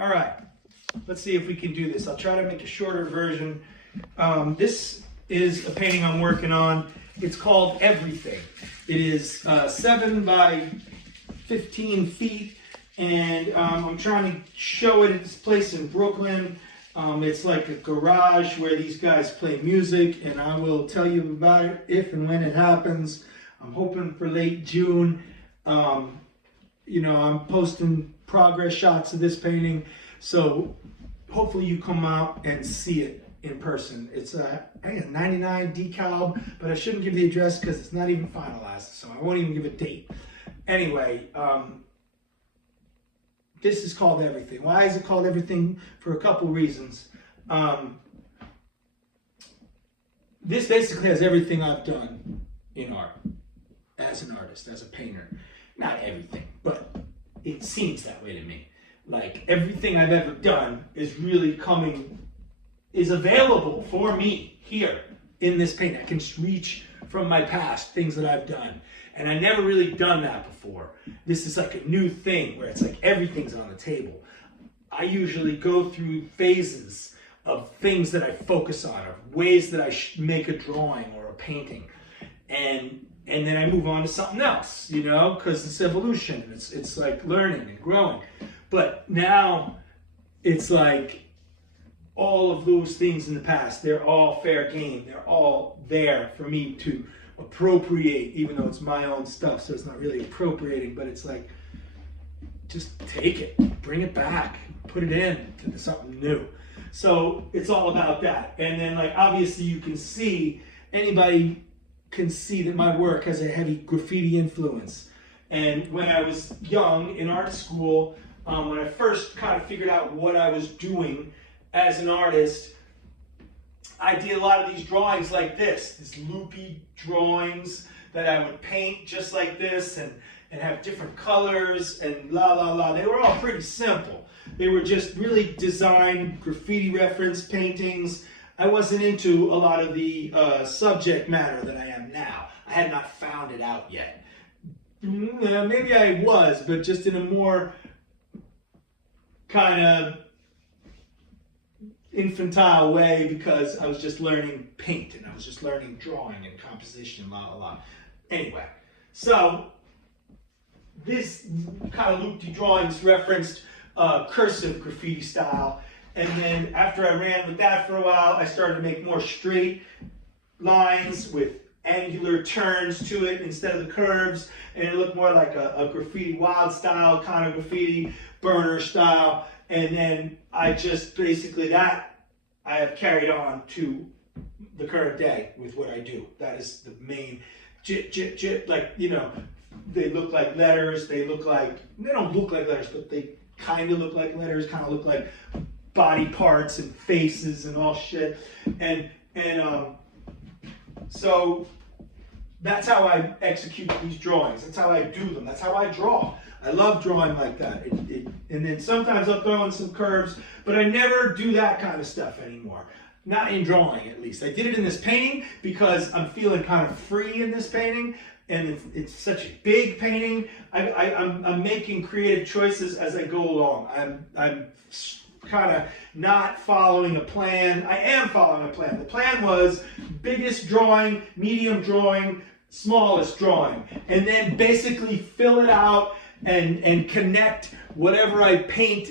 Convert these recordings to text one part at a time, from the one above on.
All right, let's see if we can do this. I'll try to make a shorter version. This is a painting I'm working on. It's called Everything. It is 7 by 15 feet, and I'm trying to show it at this place in Brooklyn. It's like a garage where these guys play music, and I will tell you about it if and when it happens. I'm hoping for late June. You know, I'm posting progress shots of this painting, so hopefully you come out and see it in person. It's I think a 99 decal, but I shouldn't give the address because it's not even finalized, so I won't even give a date. Anyway, this is called Everything. Why is it called Everything? For a couple reasons. This basically has everything I've done in art, as an artist, as a painter. Not everything, but it seems that way to me. Like everything I've ever done is really is available for me here in this painting. I can reach from my past, things that I've done. And I never really done that before. This is like a new thing where it's like everything's on the table. I usually go through phases of things that I focus on, of ways that I make a drawing or a painting. And then I move on to something else, you know, because it's evolution. It's like learning and growing. But now it's like all of those things in the past, they're all fair game. They're all there for me to appropriate, even though it's my own stuff, so it's not really appropriating, but it's like, just take it, bring it back, put it in to something new. So it's all about that. And then like, obviously you can see, anybody can see that my work has a heavy graffiti influence. And when I was young in art school, when I first kind of figured out what I was doing as an artist, I did a lot of these drawings like this, these loopy drawings that I would paint just like this and have different colors and la la la. They were all pretty simple. They were just really designed graffiti reference paintings. I wasn't into a lot of the subject matter that I am now. I had not found it out yet. Maybe I was, but just in a more kind of infantile way, because I was just learning paint and I was just learning drawing and composition, la la la. Anyway, so this kind of loopy drawings referenced cursive graffiti style. And then after I ran with that for a while, I started to make more straight lines with angular turns to it instead of the curves. And it looked more like a graffiti wild style, kind of graffiti burner style. And then I just basically I have carried on to the current day with what I do. That is the main jit, like, you know, they look like letters. They don't look like letters, but they kind of look like letters, kind of look like body parts and faces and all shit. And so that's how I execute these drawings. That's how I do them. That's how I draw. I love drawing like that. And then sometimes I'll throw in some curves, but I never do that kind of stuff anymore. Not in drawing, at least. I did it in this painting because I'm feeling kind of free in this painting, and it's such a big painting. I'm making creative choices as I go along. I'm kind of not following a plan. I am following a plan. The plan was biggest drawing, medium drawing, smallest drawing, and then basically fill it out and connect whatever I paint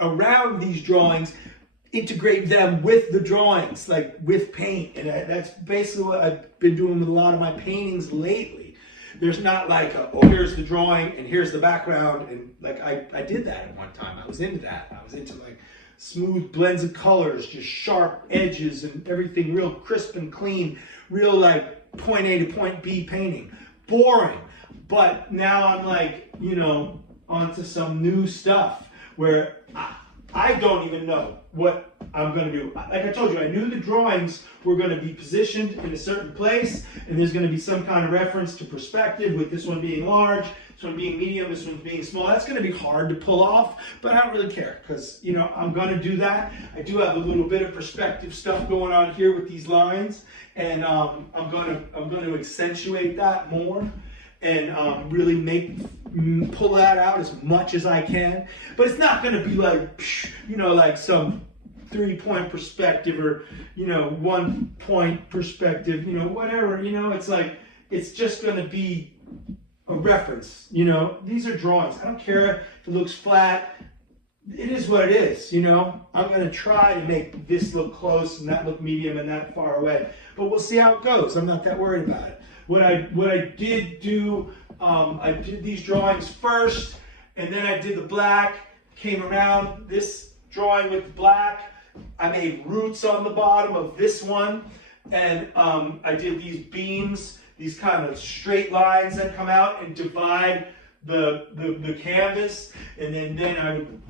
around these drawings, integrate them with the drawings, like with paint. And that's basically what I've been doing with a lot of my paintings lately. There's not like, oh, here's the drawing and here's the background. And like, I did that at one time. I was into that. I was into like smooth blends of colors, just sharp edges and everything real crisp and clean, real like point A to point B painting. Boring. But now I'm like, you know, onto some new stuff where I don't even know what I'm going to do. Like I told you, I knew the drawings were going to be positioned in a certain place, and there's going to be some kind of reference to perspective, with this one being large, this one being medium, this one being small. That's going to be hard to pull off, but I don't really care because, you know, I'm going to do that. I do have a little bit of perspective stuff going on here with these lines, and I'm going to accentuate that more. and really pull that out as much as I can. But it's not going to be like, you know, like some 3-point perspective or, you know, 1-point perspective, you know, whatever, you know, it's like, it's just going to be a reference, you know. These are drawings. I don't care if it looks flat. It is what it is, you know. I'm going to try to make this look close and that look medium and that far away. But we'll see how it goes. I'm not that worried about it. What I did do, I did these drawings first, and then I did the black, came around this drawing with the black. I made roots on the bottom of this one, and I did these beams, these kind of straight lines that come out and divide the canvas, and then I would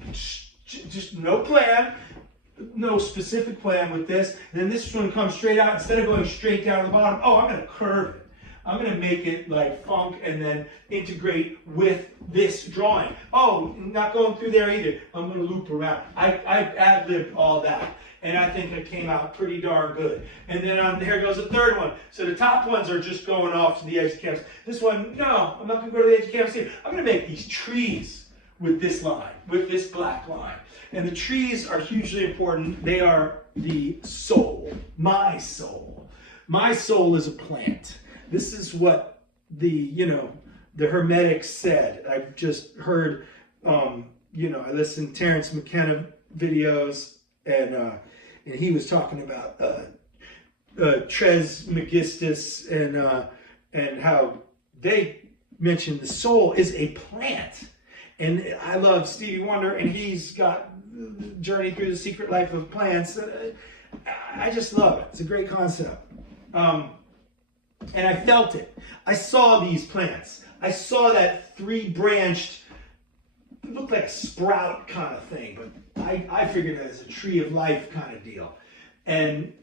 just no plan, no specific plan with this. And then this one comes straight out. Instead of going straight down to the bottom, oh, I'm going to curve it. I'm going to make it like funk and then integrate with this drawing. Oh, not going through there either. I'm going to loop around. I ad-libbed all that. And I think it came out pretty darn good. And then here goes the third one. So the top ones are just going off to the edge of the canvas. This one, no, I'm not going to go to the edge of the canvas here. I'm going to make these trees with this line, with this black line. And the trees are hugely important. They are the soul, my soul. My soul is a plant. This is what the Hermetics said. I've just heard, I listened to Terence McKenna videos, and he was talking about Trismegistus and how they mentioned the soul is a plant. And I love Stevie Wonder, and he's got Journey Through the Secret Life of Plants. I just love it. It's a great concept. And I felt it. I saw these plants. I saw that 3-branched, it looked like a sprout kind of thing, but I figured it as a tree of life kind of deal. And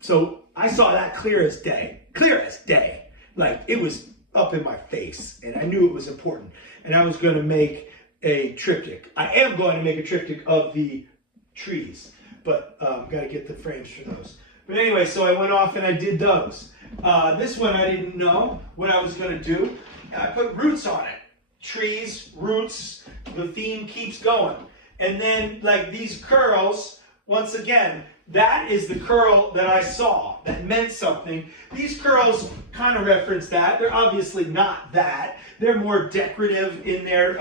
so I saw that clear as day. Clear as day. Like, it was up in my face, and I knew it was important. And I was going to make a triptych. I am going to make a triptych of the trees, but got to get the frames for those. But anyway, so I went off and I did those. This one I didn't know what I was going to do. I put roots on it. Trees, roots, the theme keeps going. And then, like, these curls, once again, that is the curl that I saw that meant something. These curls kind of reference that. They're obviously not that. They're more decorative in their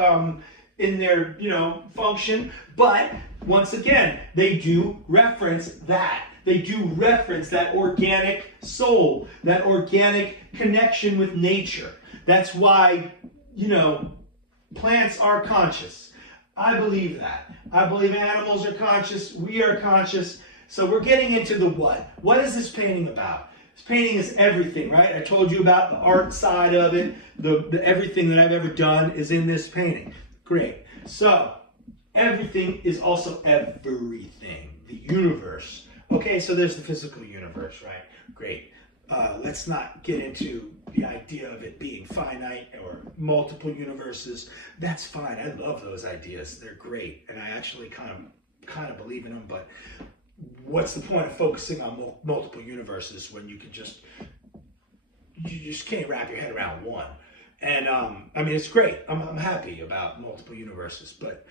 function. But once again, they do reference that. They do reference that organic soul, that organic connection with nature. That's why, plants are conscious. I believe that. I believe animals are conscious. We are conscious. So we're getting into the what. What is this painting about? This painting is everything, right? I told you about the art side of it. The everything that I've ever done is in this painting. Great. So everything is also everything. The universe. Okay, so there's the physical universe, right? Great. Let's not get into the idea of it being finite or multiple universes. That's fine. I love those ideas. They're great, and I actually kind of believe in them. But what's the point of focusing on multiple universes when you just can't wrap your head around one? And it's great. I'm happy about multiple universes, but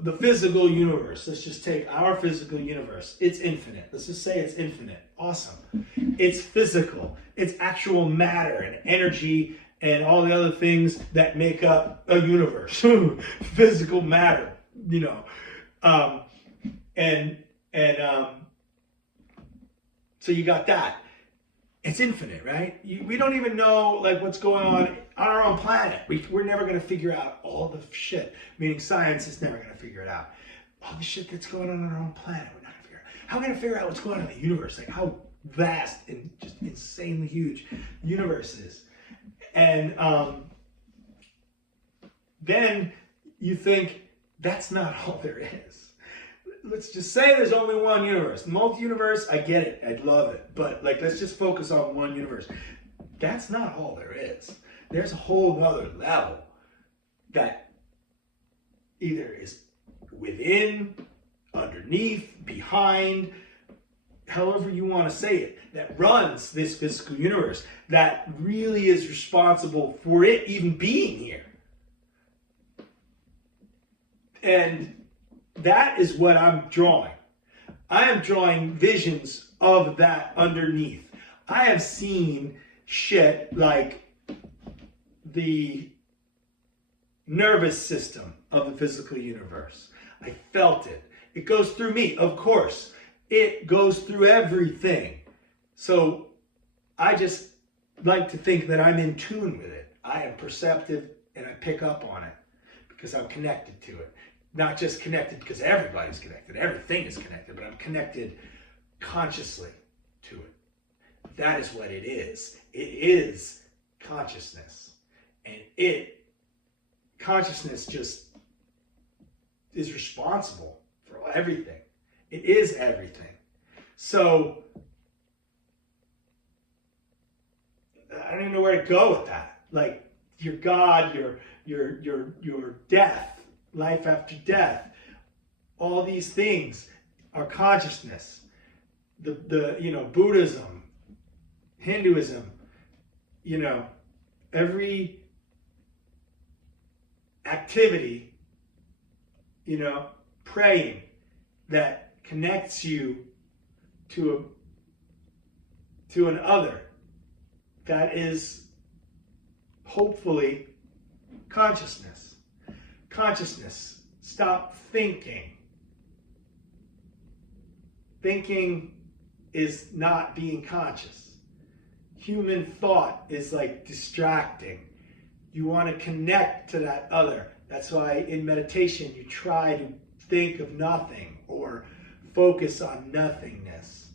the physical universe, let's just take our physical universe. It's infinite. Let's just say it's infinite. Awesome. It's physical. It's actual matter and energy and all the other things that make up a universe. Physical matter, so you got that. It's infinite, right? We don't even know what's going on our own planet. We're never going to figure out all the shit, meaning science is never going to figure it out. All the shit that's going on our own planet, we're not going to figure out. How are we going to figure out what's going on in the universe? Like how vast and just insanely huge the universe is. And then you think, that's not all there is. Let's just say there's only one universe. Multi-universe, I get it. I'd love it. But let's just focus on one universe. That's not all there is. There's a whole other level that either is within, underneath, behind, however you want to say it, that runs this physical universe, that really is responsible for it even being here. And that is what I'm drawing. I am drawing visions of that underneath. I have seen shit like the nervous system of the physical universe. I felt it. It goes through me, of course. It goes through everything. So I just like to think that I'm in tune with it. I am perceptive and I pick up on it because I'm connected to it. Not just connected because everybody's connected. Everything is connected, but I'm connected consciously to it. That is what it is. It is consciousness. And consciousness just is responsible for everything. It is everything. So I don't even know where to go with that. Like your God, your death, life after death, all these things are consciousness. The Buddhism, Hinduism, every activity, praying that connects you to an other, that is hopefully consciousness. Consciousness. Stop thinking. Thinking is not being conscious. Human thought is like distracting. You want to connect to that other. That's why in meditation you try to think of nothing or focus on nothingness.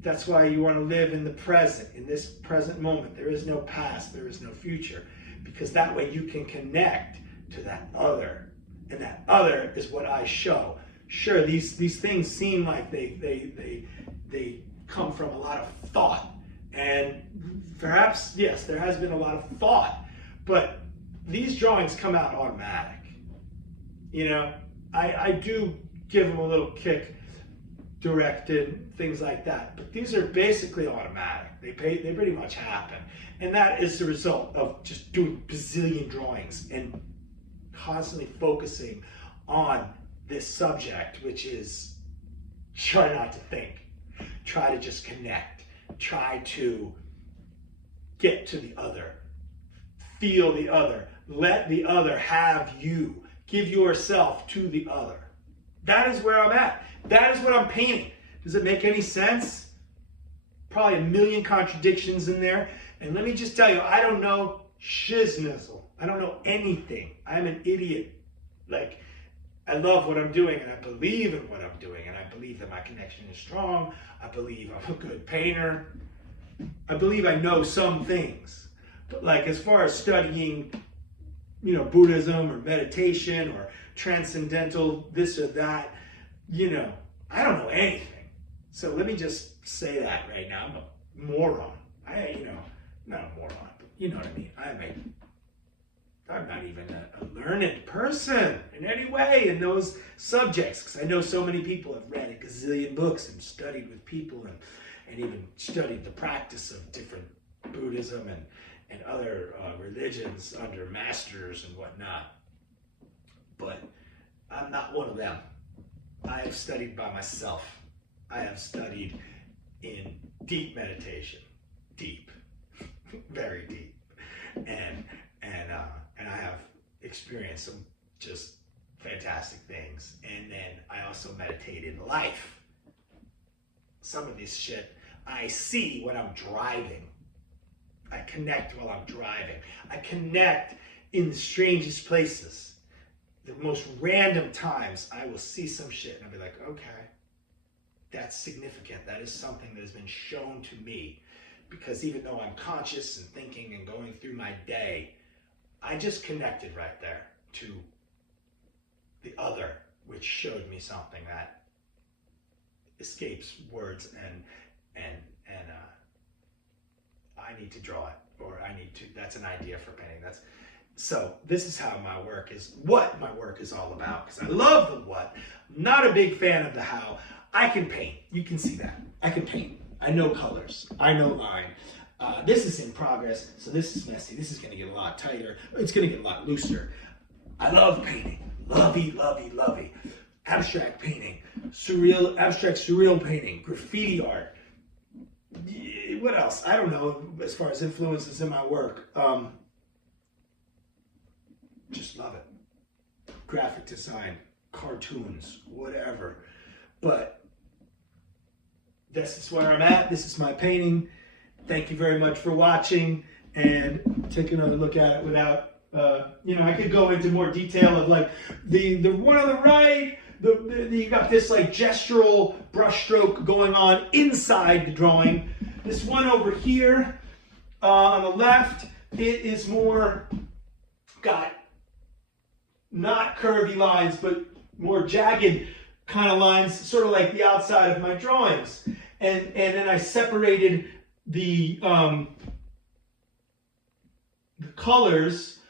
That's why you want to live in the present, in this present moment. There is no past, there is no future, because that way you can connect to that other. And that other is what I show. Sure, these things seem like they come from a lot of thought. And perhaps, yes, there has been a lot of thought, but these drawings come out automatic. I do give them a little kick, directed, things like that. But these are basically automatic. They pretty much happen. And that is the result of just doing bazillion drawings and constantly focusing on this subject, which is try not to think. Try to just connect. Try to get to the other. Feel the other. Let the other have you. Give yourself to the other. That is where I'm at. That is what I'm painting. Does it make any sense? Probably a million contradictions in there. And let me just tell you, I don't know shiznazzle. I don't know anything. I'm an idiot. Like, I love what I'm doing and I believe in what I'm doing and I believe that my connection is strong. I believe I'm a good painter. I believe I know some things. But like as far as studying, Buddhism or meditation or transcendental this or that, I don't know anything. So let me just say that right now. I'm a moron. Not a moron, but you know what I mean. I'm not even a learned person in any way in those subjects, because I know so many people have read a gazillion books and studied with people and even studied the practice of different Buddhism and other religions under masters and whatnot. But I'm not one of them. I have studied by myself. I have studied in deep meditation, deep, very deep, and I have experienced some just fantastic things. And then I also meditate in life. Some of this shit I see when I'm driving. I connect while I'm driving. I connect in the strangest places. The most random times I will see some shit and I'll be like, okay, that's significant. That is something that has been shown to me. Because even though I'm conscious and thinking and going through my day, I just connected right there to the other, which showed me something that escapes words and I need to draw it, or that's an idea for painting. So this is how what my work is all about, because I love the what. I'm not a big fan of the how. I can paint. You can see that. I can paint. I know colors. I know line. This is in progress, so this is messy. This is going to get a lot tighter. It's going to get a lot looser. I love painting. Lovey, lovey, lovey. Abstract painting. Abstract surreal painting. Graffiti art. What else? I don't know as far as influences in my work. Just love it. Graphic design, cartoons, whatever. But this is where I'm at. This is my painting. Thank you very much for watching, and take another look at it without, I could go into more detail of like the one on the right, you got this like gestural brushstroke going on inside the drawing. This one over here on the left, it is more got not curvy lines, but more jagged kind of lines, sort of like the outside of my drawings. And then I separated the colors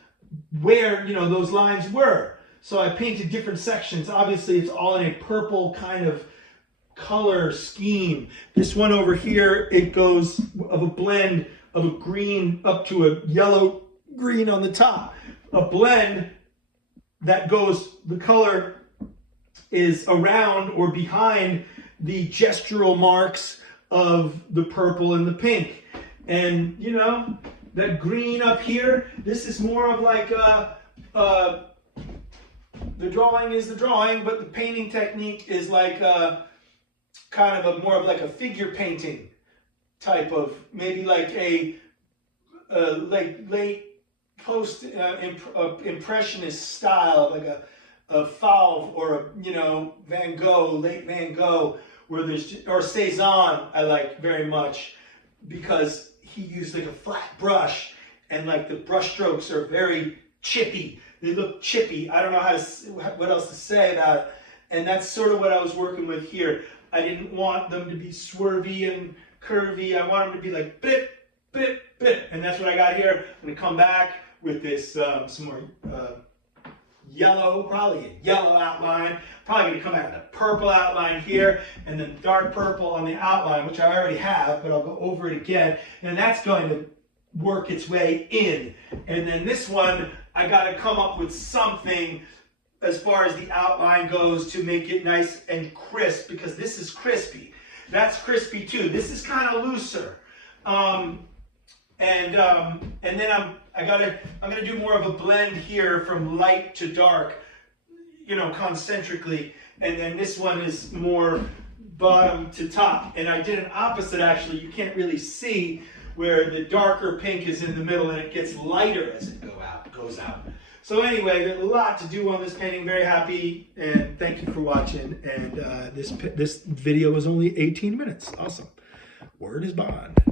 where, those lines were. So I painted different sections. Obviously, it's all in a purple kind of color scheme. This one over here, it goes of a blend of a green up to a yellow green on the top. A blend that goes, the color is around or behind the gestural marks of the purple and the pink. And, that green up here, this is more of like the drawing is the drawing, but the painting technique is like kind of more of like a figure painting type of, maybe like a like late post impressionist style, like a Fauve or a Van Gogh, late Van Gogh, where there's, or Cezanne I like very much, because he used like a flat brush, and like the brush strokes are very chippy. They look chippy. I don't know what else to say about it. And that's sort of what I was working with here. I didn't want them to be swervy and curvy. I want them to be like bit, bit, bit. And that's what I got here. I'm going to come back with this, some more yellow, probably a yellow outline. Probably going to come out of the purple outline here, and then dark purple on the outline, which I already have, but I'll go over it again. And that's going to work its way in. And then this one, I got to come up with something as far as the outline goes to make it nice and crisp, because this is crispy. That's crispy too. This is kind of looser. And then I'm gonna do more of a blend here from light to dark, concentrically. And then this one is more bottom to top. And I did an opposite, actually. You can't really see, where the darker pink is in the middle and it gets lighter as it goes out. So anyway, there's a lot to do on this painting. Very happy, and thank you for watching. And this video was only 18 minutes. Awesome. Word is bond.